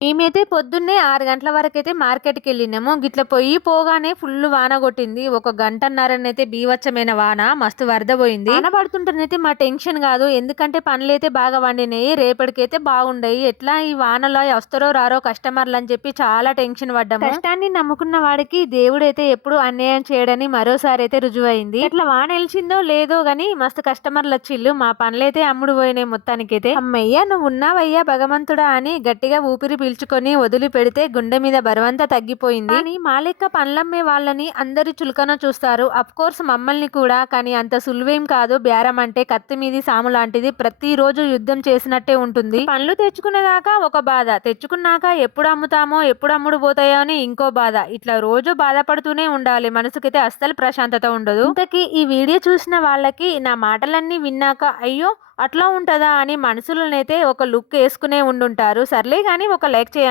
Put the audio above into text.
మేమైతే పొద్దున్నే 6 గంటల వరకైతే మార్కెట్‌కెళ్ళినాము. గిట్ల పోగానే ఫుల్లు వాన గొట్టింది. ఒక గంటన్నరనైతే బీభత్సమైన వాన. మస్తు వరద బోయింది. వాన పడుతుంటేనైతే మా టెన్షన్ గాదు. ఎందుకంటే పనులైతే బాగా పండినయి. రేపటికైతే బాగుండయి. ఎట్లా ఈ వానలో వస్తారో రారో కస్టమర్లని చెప్పి చాలా టెన్షన్ పడ్డాము. కష్టాన్ని నమ్ముకున్న వాడికి దేవుడైతే ఎప్పుడు అన్యాయం చేయడని మరోసారి అయితే రుజువయింది. ఇట్లా వాన ఎలిచిందో లేదో గాని మస్తు కస్టమర్లొచ్చిల్లు. మా పనులైతే అమ్ముడు పోయినాయి మొత్తానికైతే. హమ్మయ్య! నువ్వున్నావయ్యా భగవంతుడా అని గట్టిగా ఊపిరి పీల్చుకొని వదిలిపెడితే గుండె మీద బరువంతా తగ్గిపోయింది. కానీ మా లెక్క పండ్లమ్మే వాళ్ళని అందరూ చులకన చూస్తారు. అఫ్‌కోర్స్ మమ్మల్ని కూడా. కానీ అంత సులువేం కాదు. బేరం అంటే కత్తి మీది సాము లాంటిది. ప్రతిరోజు యుద్ధం చేసినట్టే ఉంటుంది. పండ్లు తెచ్చుకునేదాకా ఒక బాధ. తెచ్చుకున్నాక ఎప్పుడు అమ్ముతామో, ఎప్పుడు అమ్ముడు పోతాయో అని ఇంకో బాధ. ఇట్లా రోజు బాధపడుతూనే ఉండాలి. మనసుకైతే అస్సలు ప్రశాంతత ఉండదు. ఇంతకీ ఈ వీడియో చూసిన వాళ్ళకి నా మాటలన్నీ విన్నాక అయ్యో! అట్లా ఉంటదా అని మనసులోనైతే ఒక లుక్ ఏసుకునే ఉండుంటారు. సర్లే గాని ఒక లైక్ చేయండి.